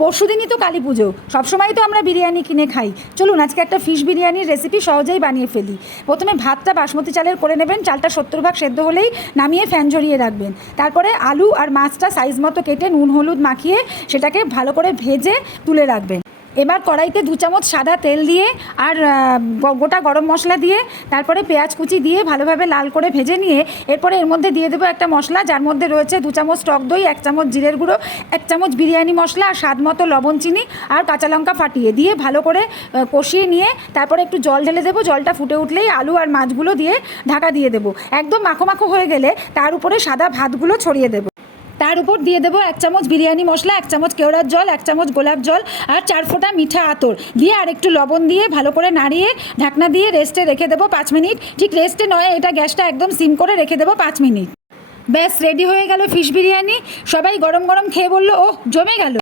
পরশুদিনই তো কালী পুজো, সবসময় তো আমরা বিরিয়ানি কিনে খাই। চলুন আজকে একটা ফিশ বিরিয়ানির রেসিপি সহজেই বানিয়ে ফেলি। প্রথমে ভাতটা বাসমতি চালের করে নেবেন, চালটা 70% সেদ্ধ হলেই নামিয়ে ফ্যান ঝরিয়ে রাখবেন। তারপরে আলু আর মাছটা সাইজ মতো কেটে নুন হলুদ মাখিয়ে সেটাকে ভালো করে ভেজে তুলে রাখবেন। এবার কড়াইতে 2 চামচ সাদা তেল দিয়ে আর গোটা গরম মশলা দিয়ে তারপরে পেঁয়াজ কুচি দিয়ে ভালোভাবে লাল করে ভেজে নিয়ে এরপরে এর মধ্যে দিয়ে দেবো একটা মশলা, যার মধ্যে রয়েছে 2 চামচ টক দই, 1 চামচ জিরের গুঁড়ো, 1 চামচ বিরিয়ানি মশলা আর স্বাদ মতো লবণ, চিনি আর কাঁচা লঙ্কা ফাটিয়ে দিয়ে ভালো করে কষিয়ে নিয়ে তারপরে একটু জল ঢেলে দেবো। জলটা ফুটে উঠলেই আলু আর মাছগুলো দিয়ে ঢাকা দিয়ে দেবো। একদম মাখো মাখো হয়ে গেলে তার উপরে সাদা ভাতগুলো ছড়িয়ে দেবো। তার উপর দিয়ে দেবো 1 চামচ বিরিয়ানি মশলা, 1 চামচ কেওড়ার জল, 1 চামচ গোলাপ জল আর 4 ফোঁটা মিঠা আতর দিয়ে আর একটু লবণ দিয়ে ভালো করে নাড়িয়ে ঢাকনা দিয়ে রেস্টে রেখে দেবো 5 মিনিট। ঠিক রেস্টে নয়, এটা গ্যাসটা একদম সিম করে রেখে দেবো 5 মিনিট। ব্যাস রেডি হয়ে গেল ফিশ বিরিয়ানি। সবাই গরম গরম খেয়ে বললো, ওহ জমে গেল।